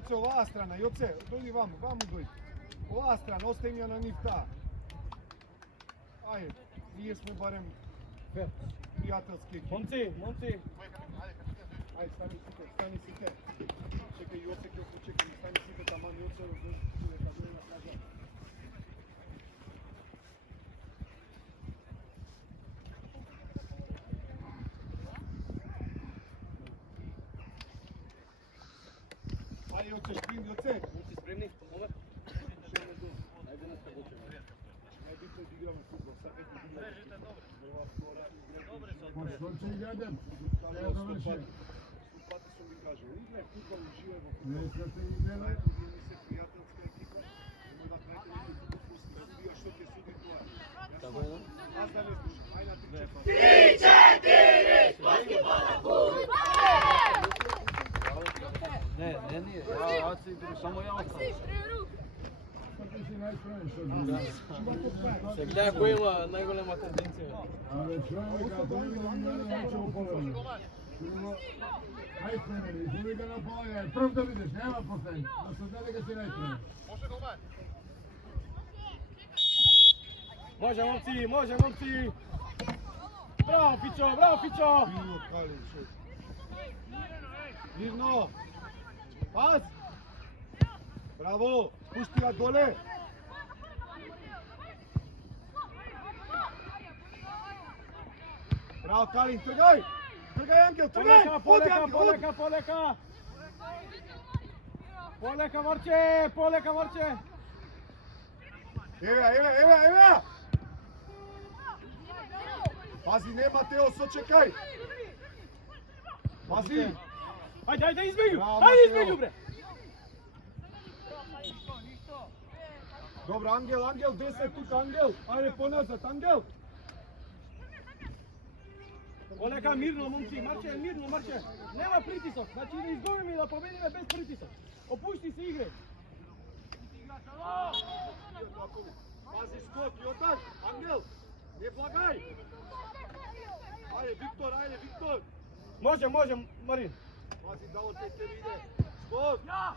Јоце, оваа страна, Јоце, дојди ваму дојди. Оваа страна, остави ја на нив таа. Ајде, ние сме барем пријателски екип. Момци! Ајде, стани сите. Чекај, Јоце, ќе почекаме, стани сите таман, Јоце, дека дојде на кажа. Ајде, Јоце, шпринт, Јоце. Момци, спремни? Момер? Ајде, нас те бочеме. Најбитно да играме фудбал, сакајте да играме. Што ќе идем? Ја заврши. Пати сум ви кажал, играј фудбал, уживај во фудбал. Нека се играме. Ајде, ние се пријателска екипа. Нема да правите некој допусти, да видиш што ќе суди тоа. Како е, да? Аз да не слушам, ајде на 3-4. Не, ја си само ја оставам. Што ќе си најспремен, Се гледа кој има најголема тенденција. Абе, човека, дојде да ми не ќе ополеме. Најспремен, излика на поле, прв да видиш, нема последен. Да се знае дека си најспремен. Може, момци! Браво, Фичо! Мирно, Кали, шо? Мирно! Пас! Браво! Пушти ја доле! Браво, Калин, тргај! Тргај, Ангел, тргај! Полека! Полека, Марче! Ева! Пази, не, Матео, сочекај! Пази! Ајде, измеѓу! Браво, Ајде, Матео. измеѓу, бре! Добро, Ангел, 10 тука, Ангел! Ајде, поназад, Ангел! Полека, мирно, момци! Марче! Нема притисок! Значи да изгубиме и да победиме без притисок. Опушти се игре! Пази, скок, Јотан! Ангел! Не благај! Ајде, Виктор! Може, Марин! Пази, да од те виде! Скок! Браво,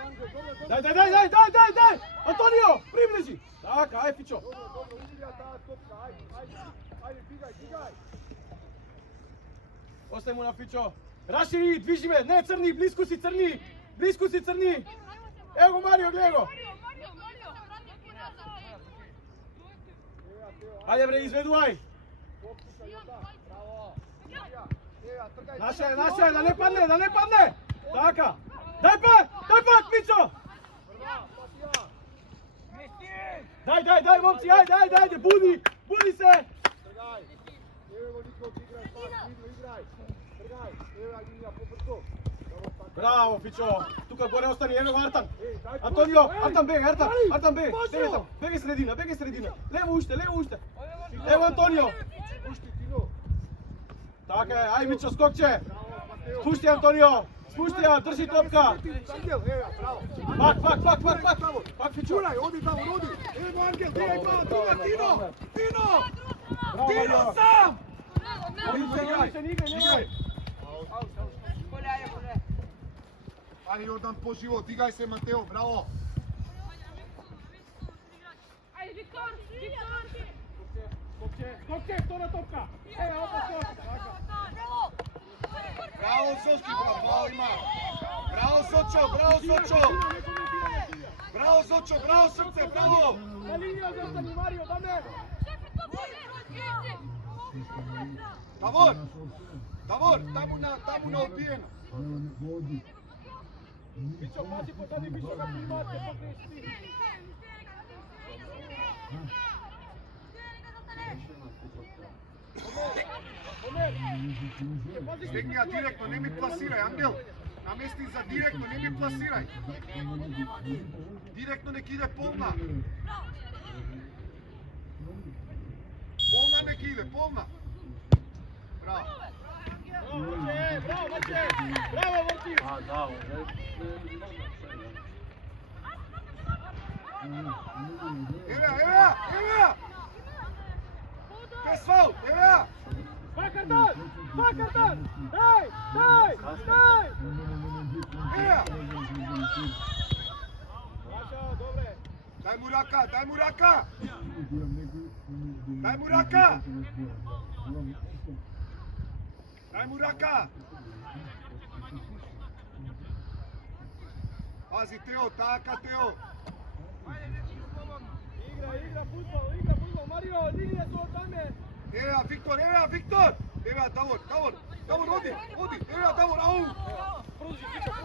Ангел, добро! Дај! Антонио, приближи! Така, ај, Фичо! Добро, игра таа топка, ајде, бегај! Остај му на Фичо! Рашири, движи ме! Не, црни, близко си црни! Ево го Марио, гледа го! Ајде бре, изведувај! Наше, да не падне! Така! Дај пак, Мичо! Дај, момци, ајде, буди се! Тргај! Еве го Никол, играј, играј! Тргај! Еве, линија, побрзо! Браво, Фичо! Тука горе остани, ево го Артан! Антонио, Артан бега! Бега средина! Лево уште! Ево Антонио! Пушти, Тино! Така е, ај Мичо, скокче! Спушти Антонио! Спушти ја, држи топка! Ангел, еве, браво! Пак Фичо! Чурај, оди таму, оди! Еве го Ангел, дигај бала, тука, Тино! Браво, сам! Играј! Ајде, Јордан, по живот, дигај се, Матео, браво! Скокче, втора топка! Еве, опа скок! Браво, Сочки, браво има! Браво, Сочо! Браво, Сочо, браво, срце, браво! На линија за остани Марио, даме! Давор, таму на одбиено. Мичо, пази позади, Мичо га примате, погреши! Стегни ја директно, не ми пласирај, Ангел. Намести за директно, не ми пласирај. Директно нека иде полна. Полна нека иде, полна. Браво. Браво, Марче! Браво, Марче! Еве! Без фаул, еве! Два картан! Дай! Еве! Лаша, добре. Дай му рака, дай му рака! Дай му рака! Дай му рака! Пази Тео, така Тео! Игра фудбал, Марио, линија со таме. Ева Виктор! Ева Давор, оди! Ева Давор, ау!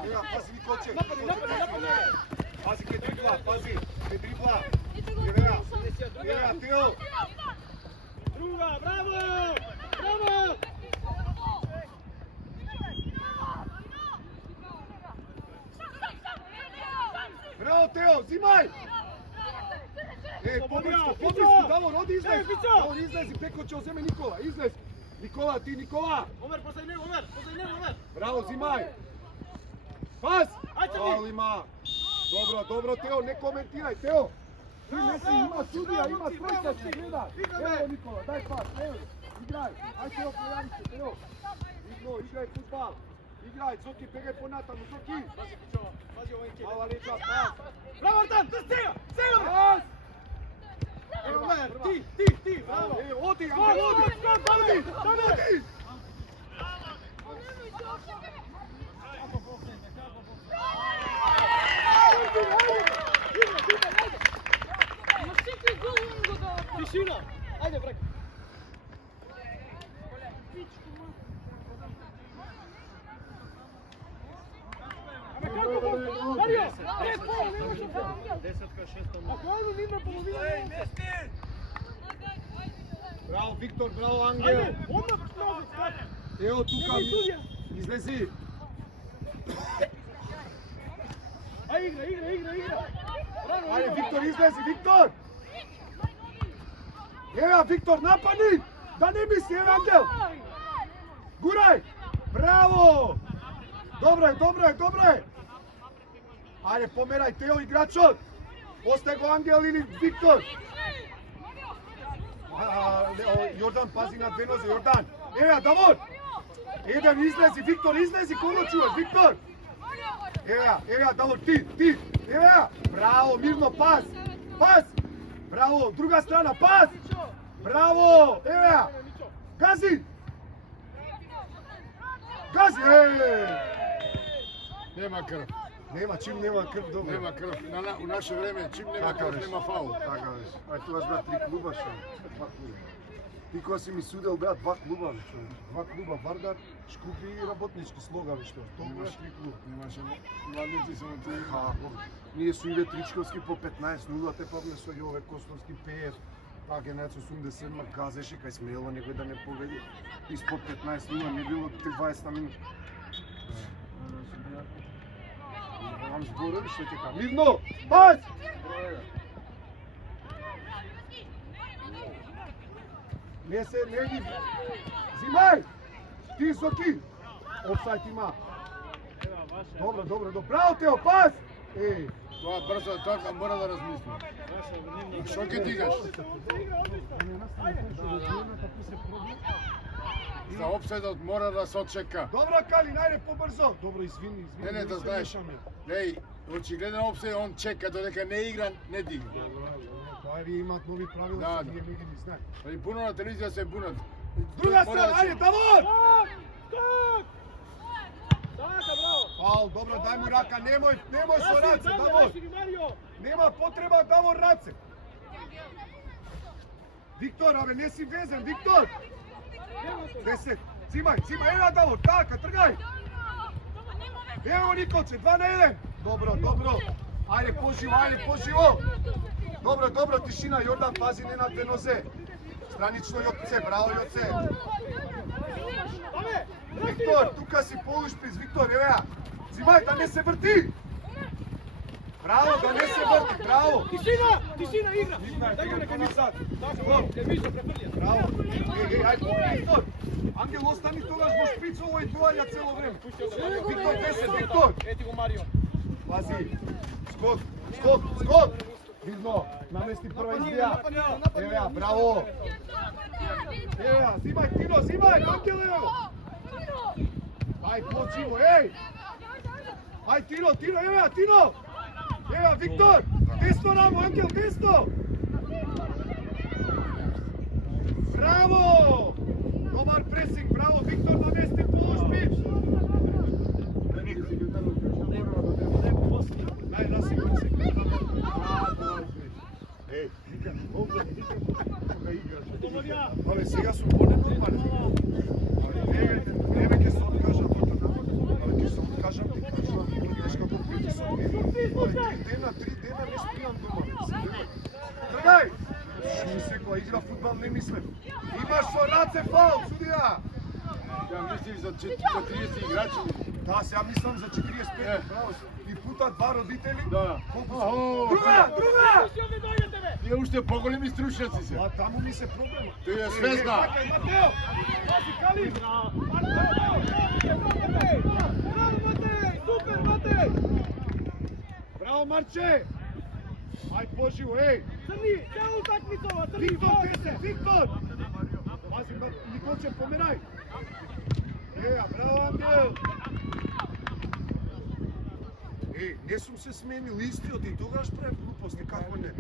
Ева, пази Николче! Напади! Пази ке дрибла! Ева Тео! Друга, браво! Браво Тео, взимај! Поблиску, Давор, оди излез! Давор, излези, Пеко ќе оземе Никола, излез! Никола! Омер, позај него, Омер! Браво, взимај! Пас! Ајде, Фаул има! Добро, Тео, не коментирај, Тео! Ти не си, има судија, има тројка ќе гледа! Ево Никола, дај пас, ево! Играј! Ајде Тео, појави се, Тео! Играј фудбал! Играј, Зоки, бегај понатаму, Зоки! Пази овој ке. Мала леча, пас! Браво, Артан, сега! Пас! Ево, Омер, ти, браво! Оди! Тишина! Ајде, брак! Марио! Ако ајде нивна половина... Браво, Виктор, браво, Ангел! Ајде, одмah прави, така! Ево тука, излези! Ајде, игра! Браво, Ајде, Виктор, излези, Виктор! Ева, Виктор, напани! Да не мисли, ева, Ангел! Гурај! Браво! Добре! Ајде, померај, Тео, играчот! Остај го Ангел или Виктор! Јордан, пази на две нозе, Јордан! Ева, Давор! Еден, излези, Виктор, излези, кого чуваш, Виктор! Ева, Давор, ти! Ева! Браво, мирно, пас! Браво, друга страна, пас! Браво! Ева! Гази! Нема крв. Чим нема крв, добро. Нема крв. У наше време чим нема крв, нема фаул. Така веш. Ај тоа беа 3 клуба што. 2 клуба. Ти кога си ми судел беа 2 клуба, што. 2 клуба Вардар, Шкупи и работнички Слога веш што. Тоа 3 клуба. Немаше младици само ти. Ние со Иве Тричковски по 15-0, те павме со Јове Костовски 5. Па генерација 87-ма газеше кај смело некој да не победи. Испод 15-0 не било 20 минути. Вам зборови што ќе кажам. Мирно! Пас! Не ги. Зимај! Ти Зоки! Офсайд има. Добро. Браво Тео, пас! Тоа брзо, тоа мора да размисли. Што ќе дигаш? За опседот мора да се очека. Добро Калин, ајде побрзо. Добро, извини. Не, да знаеш. Леј, очигледен опсед, он чека додека не игра, не дига. Тоа вие имаат нови правила, Да. ние не ги знаеме. И пуно на телевизија се бунат. Друга страна, ајде, Давор! Така, браво! Фаул, добро, дај му рака, немој со раце, Давор. Нема потреба Давор раце. Виктор, абе, не си везен, Виктор! 10, зимај, ева Давор, така, тргај! Ево Николче, 2 на 1! Добро. Ајде, поживо! Добро, тишина, Јордан, пази не на две нозе. Странично Јоце, браво Јоце. Виктор, тука си полушприц, Виктор, ева! Зимај, да не се врти! Браво, да не се врти, браво! Тишина, игра! Играј назад. Префрлија. Браво! Ајде, Виктор! Ангел, остани тогаш во шприц, овој дуања цело време. Виктор, 10, Виктор! Ети го Марио. Пази! Скок! Видно, намести прва избија. Ева, браво! Ева, зимај, Тино, зимај! Ангел, ево! Ај, почиво, еј! Ај, Тино, еве, Тино! Еве, Виктор! Десно, Рамо, Ангел, десно! Браво! Добар пресинг, браво, Виктор, намести полушпиц! Најнасигурен се. Еј, абе, сега сум по-ненормален. Еве ќе се откажам. Ќе се откажам, ти кажам, знаеш како притисок. 3 дена не спијам дома. Тргај! Шо ми секоја игра фудбал не мислам. Имаш со раце фаул, судија! Ја мислиш за 30 играчи? Да, сега мислам за 45, браво. И пута 2 родители. Да. Друга! Тие уште поголеми стручњаци се. А таму ми се проблема. Тој е свезна. Матео! Пази Кали! Браво, Матеј! Супер, Матеј! Браво, Марче! Ај, поживо, еј! Црни, цела утакмицова, црни! Виктор, тесе, Виктор! Пази, Николче, померај! Еја, браво, Ангел! Еј, не сум се сменил истиот и тогаш правев глупости, како не?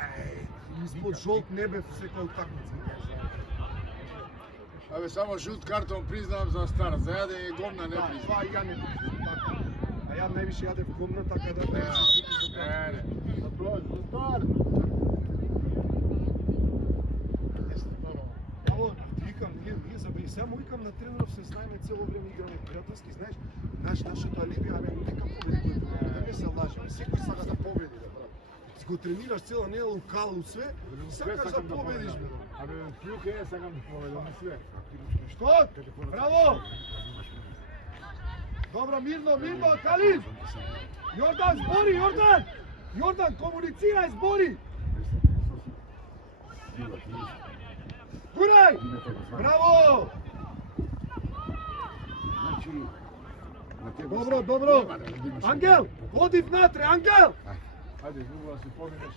Еј, испод жолт не бев секоја утакмица. Абе, само жут картон признавам за стар, за јаде е гомна не признавам. Това и ја не признавам, така. А ја највише јадев гомна, така да не се жути за картон. Не. За стар. Ало, викам, ние забри, само викам на тренеров се знаеме цело време играме пријателски, знаеш, нашето алиби, абе, нека победи кој да не се лажеме, секој сака да победи, да брат. Ти го тренираш цела недела у калу све, сакаш да победиш, бе. Абе, плюке е, сакам да победам и све. Што? Браво! Добро, мирно, Калин! Јордан, збори, Јордан! Јордан, комуницирај, збори! Гурај! Браво! Добро! Ангел, оди внатре, Ангел! Ајде, губа се поминеш.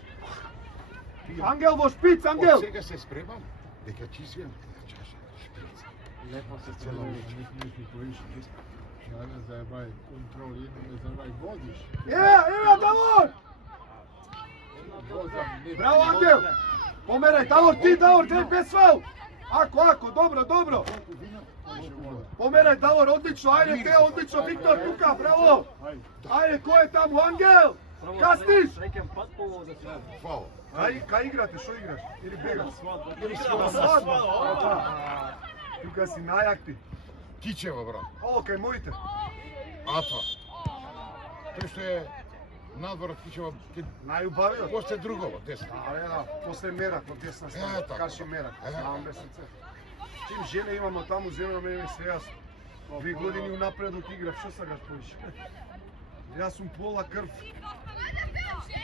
Ангел во шпиц, Ангел! Сега се спремам дека чистиам чаша шприц. Лепо се цело нешто поиш. Шаде заебај контрол, не заебај водиш. Еве, Давор! Браво, Ангел! Померај, Давор, дред без фаул! Ако, добро! Померај, Давор, одлично, ајде те, одлично, Виктор, тука, браво! Ајде, кој е таму, Ангел? Касниш! Фаул. Кај играте, шо играш? Или бегаш? Свадба! Тука си најак ти. Кичева, брат. Ово, кај моите. Атва. Тој што е надворот Кичева, Најубавиот. после другого, десно. Да, после мерак, од десна страна, така. каши мерак, знам без срце. Чим жене имамо таму, земја мене се јас. 2 години унапредок играв, шо сакаш повише? Јас сум пола крв.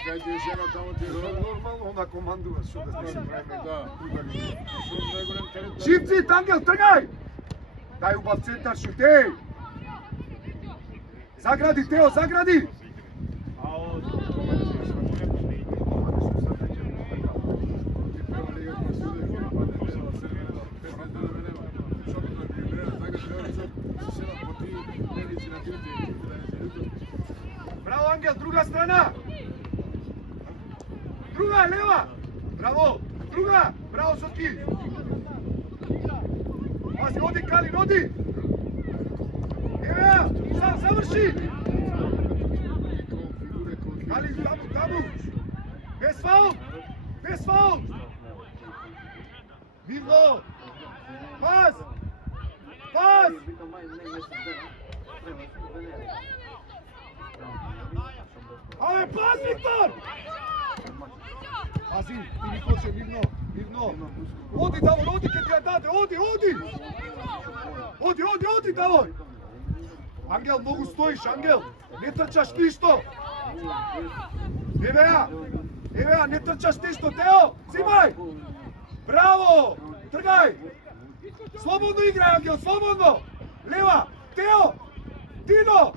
Кај ти е жена таму ти е Нормално, она командува, шо да се прави. Да. Сум најголем талент. Шипци, Ангел, тргај! Дај убав центар, шутеј! Загради, Тео, загради! Браво, Ангел, друга страна! Друга, лева! Браво! Друга! Браво, Сотки! Пази, оди, Калин, оди! Еве, заврши! Калин, таму! Без фаул! Мирно! Пас! Абе, пас, Виктор! Пази, ти Николче, мирно! Оди, Давор, оди ке ти ја даде, оди! Оди, Давор! Ангел, многу стоиш, Ангел! Не трчаш ништо! Еве, не трчаш ништо, Тео! Зимај! Браво! Тргај! Слободно играј, Ангел, слободно! Лева! Тео! Тино!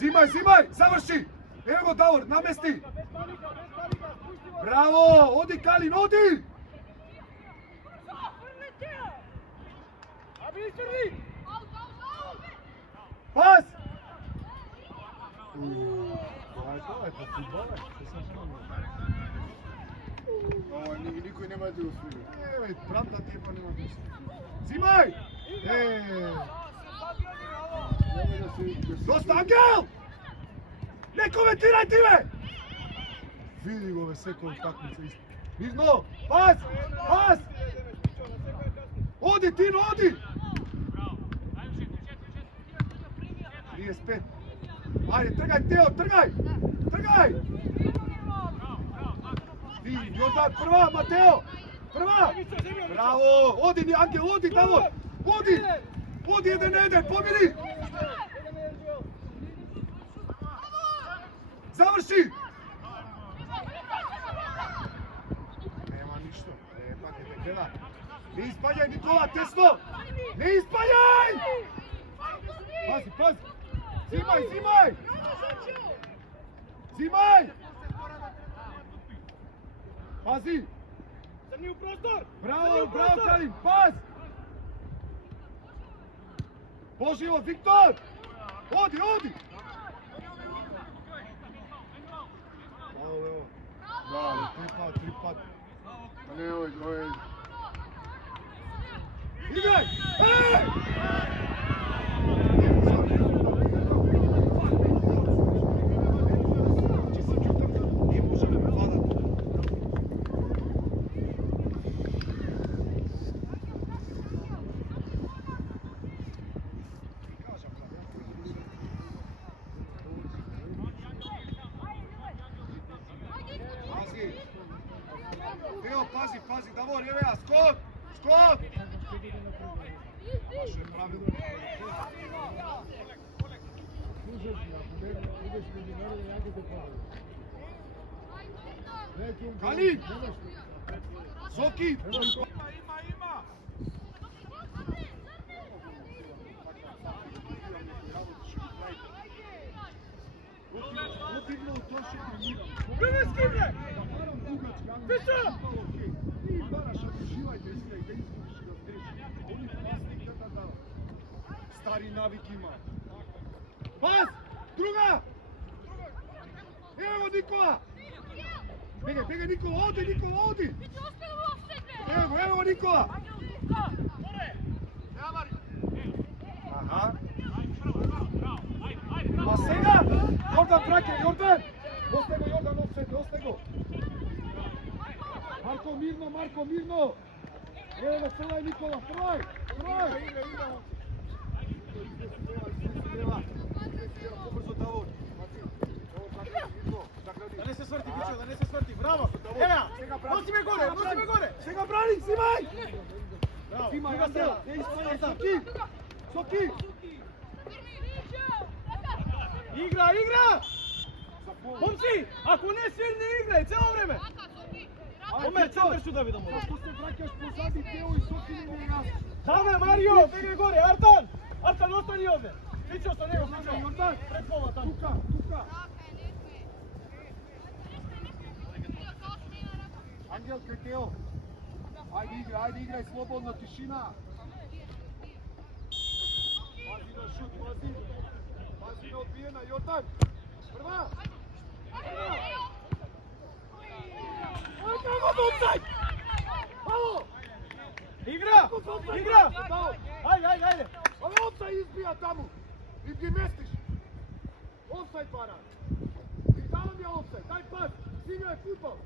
Зимај! Заврши! Ево го, Давор, намести! Браво! Оди, Калин, оди! Пас! Тоа е по фудбалот. Ова никој нема да го фули. Еве, брата ти па нема нищо. Зимај! Нема да се... Доста, Ангел! Не коментирај ти, бе! Види го, бе, секој такмица исто. Мирно! Пас! Пас! Оди, Тино, оди! 35. Ајде, тргај, Тео, тргај! Тргај! Ти, Јордан, прва, Матео! Прва! Браво! Оди, Ангел, оди, Давор! Оди! Оди, еден, помири! Заврши! Нема ништо. Пак е те гледа. Не испаѓај, Никола, тесно! Не испаѓај! Пази, пази! Зимај! Зимај! Пази! Црни у простор! Браво, Калин, паз! Божио, Виктор! Оди! Да, Три пат. не, овој... Играј! Еј! Не може да ме вадат. Pazi, Davor, evo ja, skok! Baš je pravilno. Kalin! Soki! Ima! Motivno u to še treniramo. Prineski bre! Pića! Ti baraš, uživaj da igra i da izgubiš i da zgreši. Oni pasti da dava. Stari navik ima. Pas! Druga! Evo Nikola! Begaj Nikola, odi! Evo Nikola! Aha! A сега! Jordan Brake, Jordan! Ostaj go Jordan, ostaj go! Marko, mirno! Evo ga, prvaj Nikola, prvaj! Pobrzo Davor! Da ne se svrti, Pićo, da ne se svrti, bravo! Evo, nosi me gore! Сега брани, Зимај! Bravo, Зимај, druga strana! не испајај, Соки! Игра! Момци, ако не свирне, играј цело време! Омер, центар сюда видам ovo. Zašto se vraćaš pozadi, Teo i Soki mi je jasno? Dame, Mario, begaj gore, Artan, ostani ovde! Pićo sa njegom, Jordan, pred pola tamo. Tuka! Angel, kaj Teo? Ajde igraj, slobodno, tišina! Pazi na šut, pazi na odbijena, Jordan! Prva! Alo! Igra! Ajde! Ali offside izbija tamo! I gdje mestiš! Offside para! I davam je offside, daj pas! Igraj futbol!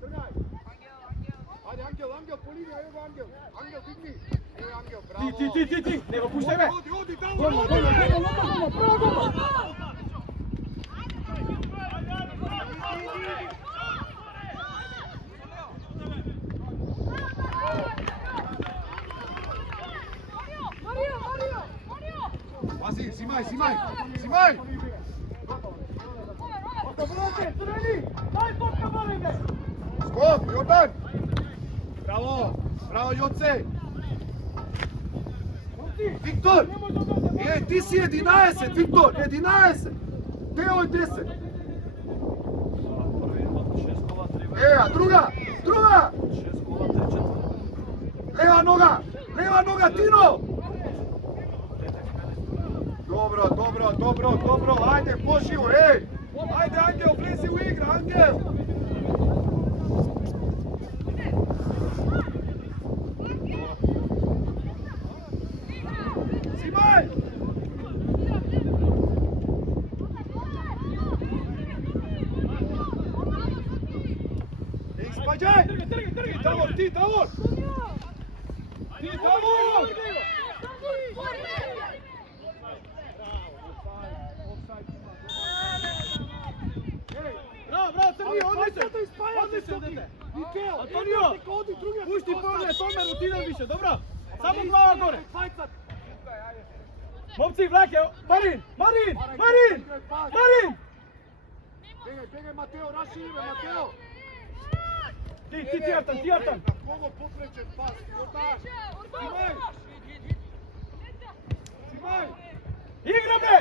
Trgaj! Ajde Angel, po linija, evo Angel! Angel, digni! Evo Angel, bravo! Ti! Ne ga puštaj me! Odi, Davor! Prvo gol! Pazi, Zimaj! Daj točka balenge! Skok, Jordan! Bravo Joce! Viktor! Ti si 11, Viktor! 11! Teo je 10! Evo, druga! Leva noga! Лева нога, Тино! Добро, добро, добро, добро, ајде, пошио, еј! Ајде, Ангел, влези у игра, Ангел! Симај! Еј, спаѓај! Тргај! Тавор, ти, Тавор! Ти, Тавор! Браво, Црни, одличен! Одличен, дете! Антонио! Пушти поглед, Омер, отидам више, добро? Само глава горе! Момци, враќај! Марин! Марин! Марин! Марин! Бегај, бегај, Матео, рашири бе, Матео! Ти Артан, ти Артан! На кого попречен пас? Јордан! Симај! Симај! Игра бе!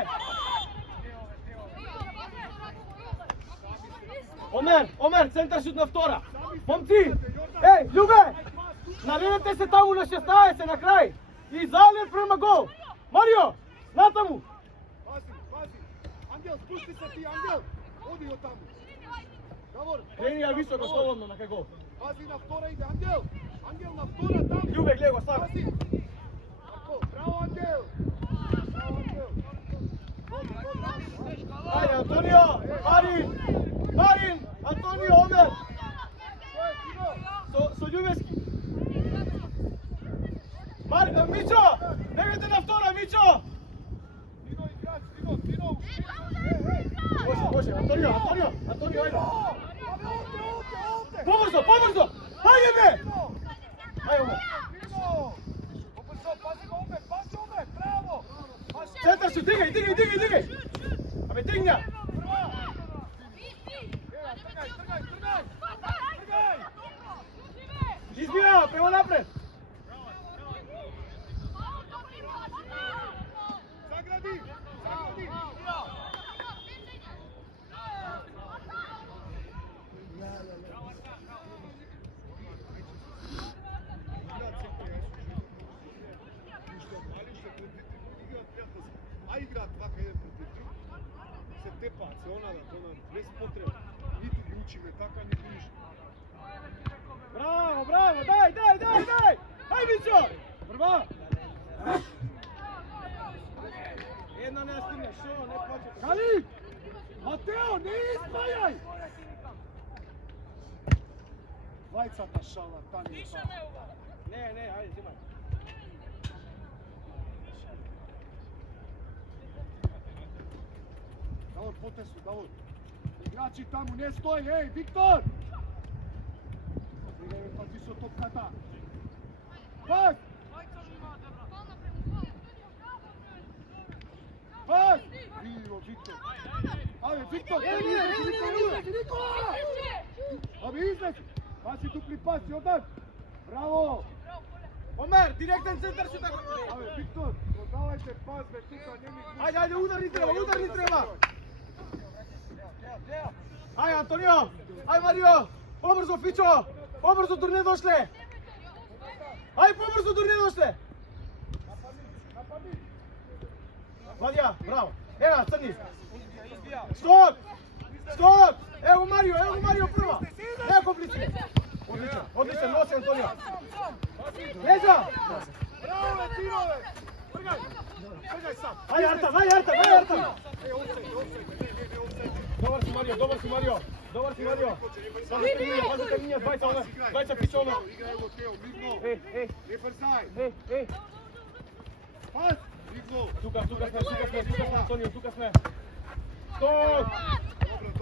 Омер, центар шут на втора! Момци! Еј, Љубе! Наведете се таму на 16 на крај! И залет према гол! Марио! Натаму! Пази, пази! Ангел, спусти се ти, Ангел! Оди од таму! Давор! Крени ја високо, слободно на кај гол! Пази на втора иде, Ангел! Ангел на втора таму! Љубе, гледа го, стави! Пази! Ако, браво, Ангел! Браво, Ангел! Ајде, Антонио! Марин! Марин! Антонио, Омер! Со Љубески! Мичо! Бегате на втора, Мичо! Тино, играч, Тино! Може, Антонио, ајде! Побрзо! Ајде бе! Ајде, Омер! Тино! Побрзо, пази го, Омер, браво! Центар шут, дигай! Абе, дигна! Тргај! Избија, према напред! Загради! А играат вака еден против друг, се тепаат, се онадат, без потреба. Ниту ги учиме така, ниту ништо. Браво, дај! Ај, Мичо! Прва! Една не стигне, шо, не поче. Кали! Матео, не испајај! Двајцата шала, тани е пас. Не, ајде, зимај. Давор, потесу, Давор. Играчи таму, не стои, еј, Виктор! Играјме пати со топката. Пак! Пак! Види го, Виктор. Абе, Виктор, излези, Никола! Абе, излези! Паси дупли пас, Јордан! Браво! Омер, директен центар шут. Абе, Виктор, продавајте пас, бе, тука не ми... Ајде, удар ни треба! Ај, Антонио! Ај, Марио! Побрзо, Фичо! Побрзо, турне дошле! Ај, побрзо, турне дошле! Владија, браво! Ева, Црни! Скок! Ево Марио прва! Не комплицирай! Одличен, носи Антонио! Лежа! Браво, бе, Тино, бе! Тргај сам! Ај, Артан! Е, офсайд, не, офсайд. Добар си, Марио! Пазите линија, двајца Фичо, Омер! Играј го, Тео, мигно! Еј! Не брзај! Пас! Мигно! Тука сме, Антонио, тука сме! Скок!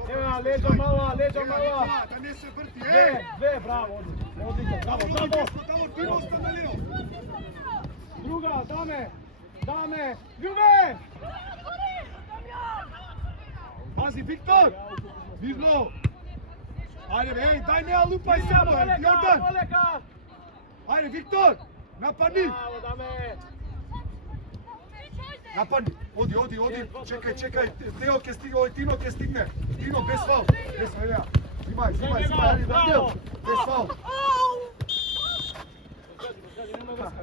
Ева, лежа мала! Да не се врти, Две, браво, одлично, браво! Давор, Тино остана лево! Друга, даме! Љубе! Пази, Виктор! Мигно! Ајде, бе, дај не лупај само, Јордан! Ајде, Виктор! Нападни! Браво, даме! Нападни! Оди! Чекај! Тео ќе стигне, ој Тино ќе стигне! Тино, без фаул! Ева! Снимај, ајде, Ангел! Без фаул!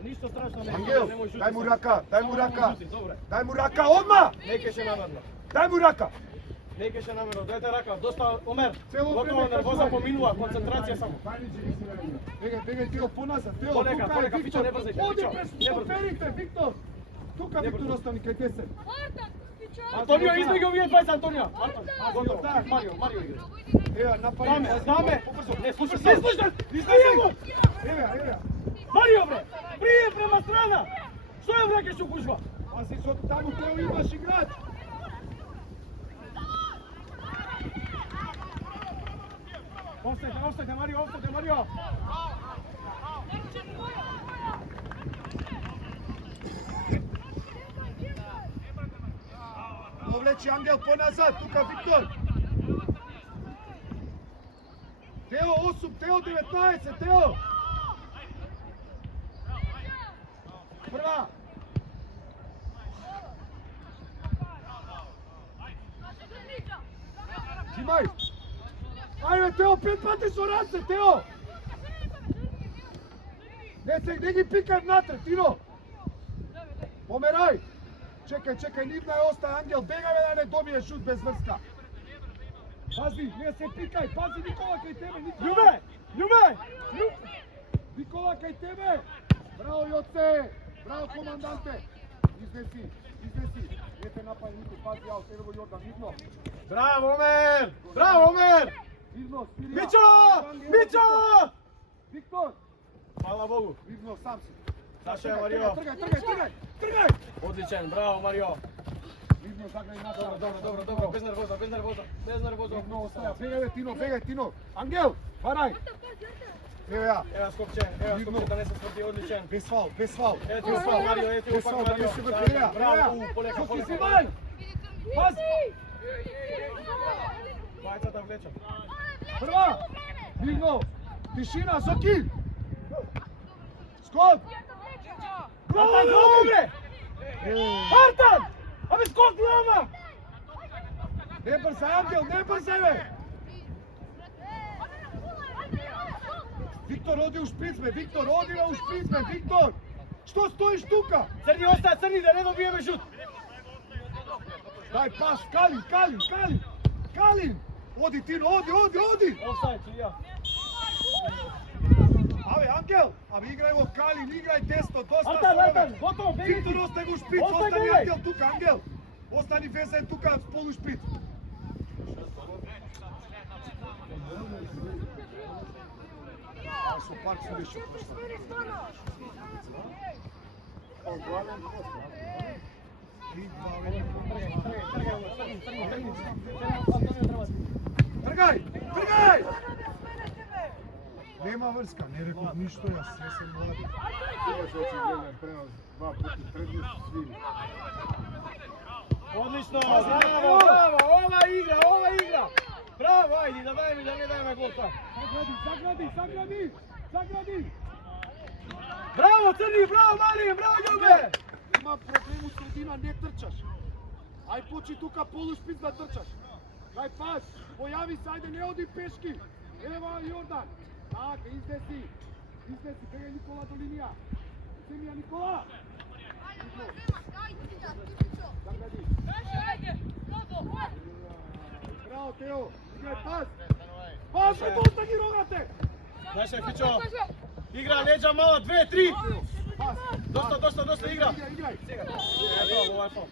Ништо страшно не. Ангел, не можеш дај му жути. рака, дај му Само рака. не можеш жути, добре. Дај му рака одма. Неќе ше намерно. Дај му рака. Неќе намерно. Дајте рака. Доста Омер. Цело Готово, време нервоза кажувај. поминува, концентрација само. Бегај Тео поназад. Тео, Полека, тука е полека, Виктор. Фичо, не брзајте, Оди Фичо, през не брзајте. стоперите, Виктор. Тука Не Виктор брзајте. остани кај 10. Антонио, избеги овие двајца, Антонио. Готово. да. Марио игра. Ева, напади. Даме. Не слушай, не слушай. Излези. Ева. Марио бре. Прие према страна. Што ја враќаш у гужва? Пази, защото таму Тео имаш играч. Офсайд, Марио. Повлечи Ангел поназад, тука Виктор. Тео 8, Тео 19, Тео. Прва. Имај. Ајде Тео, 5 пати со раце, Тео. Не ги пикај внатре, Тино. Померај. Чекај, нивна е оста Ангел, бегаме да не добие шут без врска. Пази, не се пикај, пази Никола кај тебе, Никола. Љубе. Никола кај тебе. Браво Јоце, браво команданте. Изнеси. Не те напади никој, пази аут, ево го Јордан, видно. Браво, Омер. Видно, Спирија. Мичо! Виктор, Фала Богу. видно, сам си. Саша Марио. Тргај. Одличен, браво Марио. Видно, заграј настрана. Добро, без нервоза. Видно, остаја. Бегај, Тино. Ангел, барај. Ево ја. Ева скопче, да не се спорти, одличен. Без фал. Ето го пак Марио, Без фал, да не се Да, вртеја. браво, полека. Шо си мај? Пази. Бајцата влеча. Прва. Видно. Тишина, Соки. Скок. Артан, годи бре! Артан! Абе скокни ама! Не брзај, Ангел, не брзај, бе! Виктор, оди у шприц, бе! Виктор! Што стоиш тука? Црни остаат црни да не добиеме шут. Дај пас, Калин! Оди, Тино, оди! Офсайд, Илија. Абе, Ангел! Играј во Калин, играј десно, доста Артан, готово, беги Виктор, ти. остај го шприц, Остај, остани бегај. Ангел тука, Ангел! Остани везен тука, полу шприц. Со парк се беше Тргај! Нема врска, не реков ништо, јас се сум млади. Два пути предни свили. Одлично, браво, ова игра. Браво, ајде, да не дајме гол тоа. Загради! Браво, црни, браво, Марио, браво, љубе! Има проблем у средина, не трчаш. Ај почи тука полу шпиц да трчаш. Дај пас, појави се, ајде, не оди пешки. Ева Јордан. Така, изнеси, бегај Никола до линија. Земја Никола. Загради. Браво, Тео, играј пас. Пас, бе, доста ги рогате. Знаеш, Фичо, игра леđa мала, 2-3. Пас. Доста игра. Играј. Ето, ова е фол.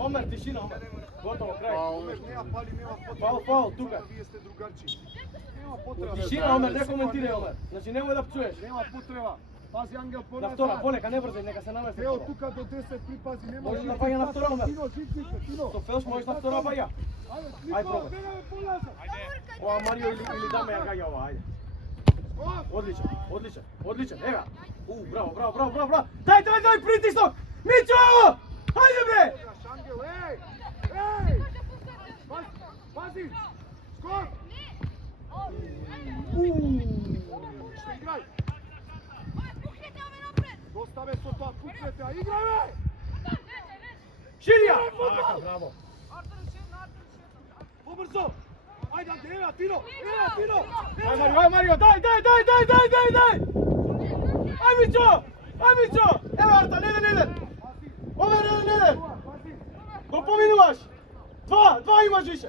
Омер, тишина. Готово, крај. Омер, нема пали, нема потреба. Фал, тука. Вие сте другарчи. Нема потреба. Тишина, Омер, не коментирај, Омер. Значи, немој да пцуеш. Нема потреба. Пази Ангел На поназад. втора, полека, не брзај, нека се намести. Тео тука до 10 припази, нема. Може да паѓа на втора, Омер. Тино. Со фелш можеш на втора паѓа. Ајде, Ај, Никола, пробај. бегаме поназад. Ова Марио или Даме ја гаѓа ова, ајде. Одличен, ева. Браво. Дај, притиснок! Мичо! Ајде бре! Ангел, ей! Пази! Скок! Ще играј! Доставе со тоа, пукнете, а играј, бе! Ширија! Браво. Побрзо! Ajde, evo, Tino! Evo, Tino! Aj Mario, daj! Aj Mićo! Evo Artan, 1-1! Ovo je 1-1! Ko pominuvaš? Dva imaš više!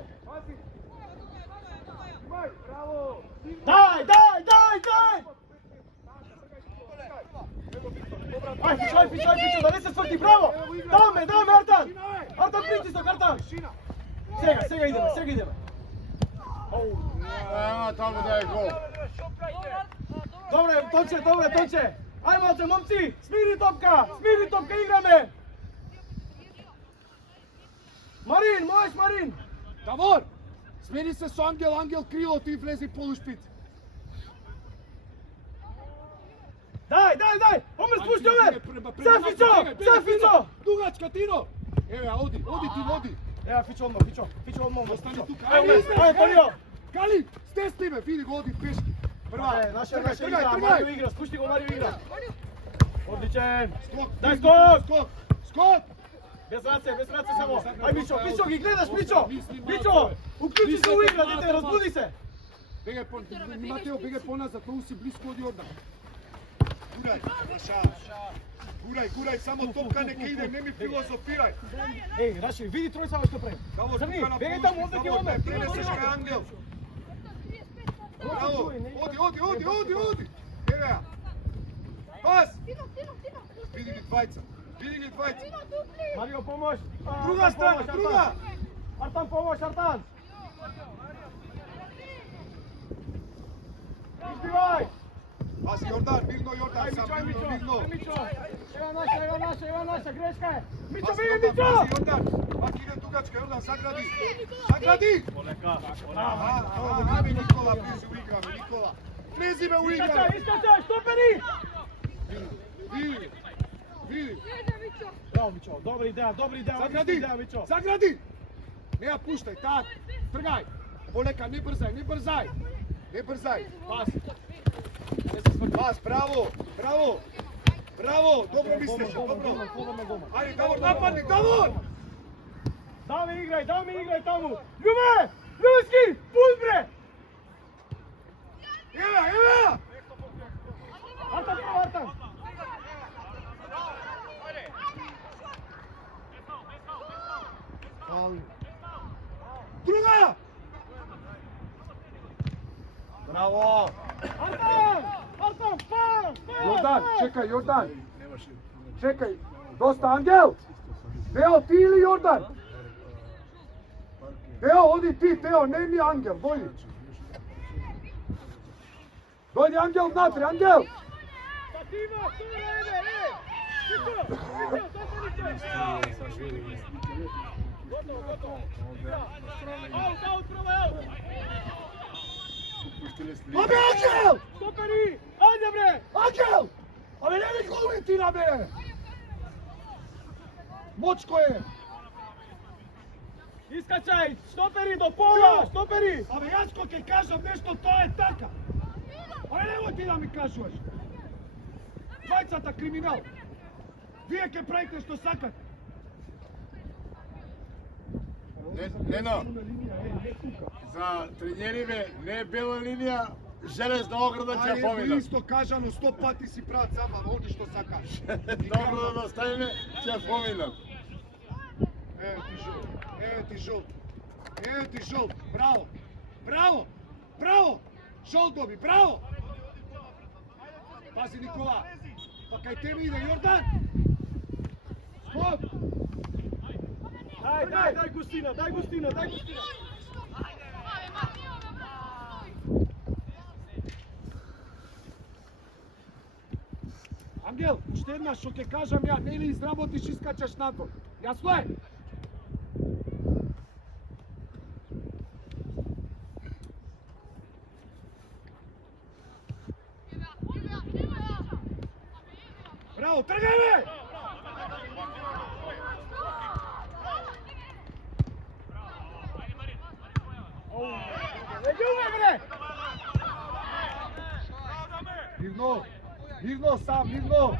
Bravo! Daj! Aj Fićo, da ne se svrti, bravo! Dame, Artan! Artan pritisok, Artan! Sega idemo! Nema tamo da je gol. Dobre, Tonče! Ajmo se, momci! Smiri topka, igrame! Marin! Davor! Smeni se su Angel krilo, ti vlezi polušpic. Daj! Omer, spušti Omer! Sad Fićo! Dugačka, Tino! Evo, odi, Tino. Evo, Fićo odmah. Ostani tu, Ajmo, Antonio! Kali, stesti me, vidi ga, odi peški. Prva, Naša trgaj. Mario igra, spušti go, Mario igra. Odličan! Skok, Daj skok! Bez race samo. Aj Mićo, gi gledaš Mićo! Uključi se u igra, dete, razbudi se! Mateo, begaj ponazad, tu si blisko od Jordana. Guraj, samo topka neka ide, ne mi filozofiraj. Ej, Raši, vidi troj samo što pravi. Crni, begaj tamo, ovdje ti Omer. Preneseš ga Angel. Bravo, odi. Evo ja. Pas! Vidi li dvajca. Mario, pomoć. Druga strana, druga! Artan, pomoć, Artan. Izbivaj! Pazi, Jordan, sam mirno. Evo naša, greška je. Mićo, Pazi, bije, Mićo! Jordan. Bak ide dugačka, Jordan, zagradi! Ajme Nikola, blizi me u igrame. Iskačaj, štoperi! Vidi. Bravo, Mićo, dobra ideja, Zagradi! Ne puštaj, tak, trgaj. Poleka, ne brzaj. Pas, bravo, dobro misliš, dobro. Ajde, Davor, napadnik, Davor! Da mi igraj tamo! Ljubski, put bre! Evo! Artan! Druga! Bravo! Artan, Jordan, čekaj, dosta Angel! Teo, ti ili Jordan? Teo, odi ti, ne mi Angel, bolji. Dojdi Angel natri, Angel! Ame Angel! Stoperi! Ajde bre! Angel! Ale ne mi glumiti na mene! Močko je! Iskačaj! Stoperi do pola! Stoperi! Ale Jačko ke kažem nešto, to je taka! Ale nemoj ti da mi kažeš! Dvajcata kriminal! Вие ке правите што сакате! Нено, за тренериве не е бела линија, железна ограда ќе помина. Ајде, исто кажано, 100 пати си прават забава, оди што сакаш. Добро да оставиме, ќе поминат. Ево ти жолт, браво! Жолт доби, браво! Пази Никола, па кај тебе иде Јордан! Скоп! Дай Густина! Ангел, уште една што ќе кажам ја, не ли изработиш, искачаш надвор. Јасно е? Браво, тргај бе! Мирно сам, мирно!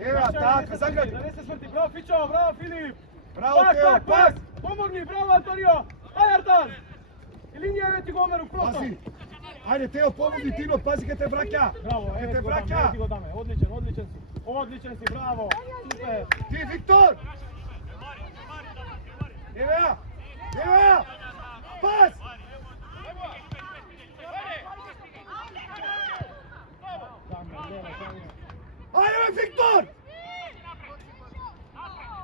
Ева, така, загради! Да не се сврти, браво Фичо, браво Филип! Браво Тео, пас! Помогни, браво Антонио! Ај Артан! И линија еве ти го Омеру, просто. Пази. Ајде, Тео, помоги Тино, пази ке те враќа. Браво, Ке еве те ти го даме, враќа. еве ти го даме. Одличен, одличен си. Одличен си, браво. Супер. Ти, Виктор! Еве ја! Еве ја! Пас! Ајде, Виктор!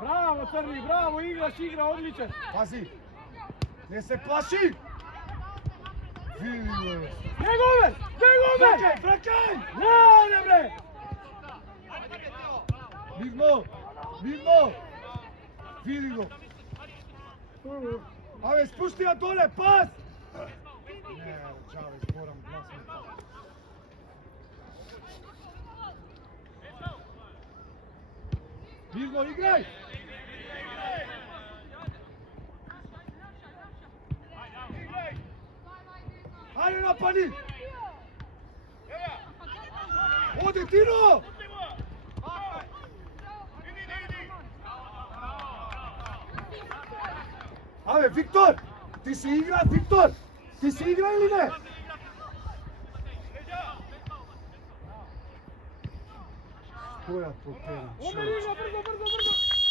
Браво, Црни, браво, играш, игра, одличен. Пази! Не се плаши! Види го е. Бегове! Бегове! Враќај, враќај! Не, бре! Видно! Видно! Види го! Абе, спусти ја доле, пас! Не, Чавес, морам гласно. Видно, играј! Ајде, напади! Оди, Тино! Абе, Виктор! Ти си игра, Виктор! Ти си игра или не? Која то тера? Омер, игра, брзо, брзо, брзо!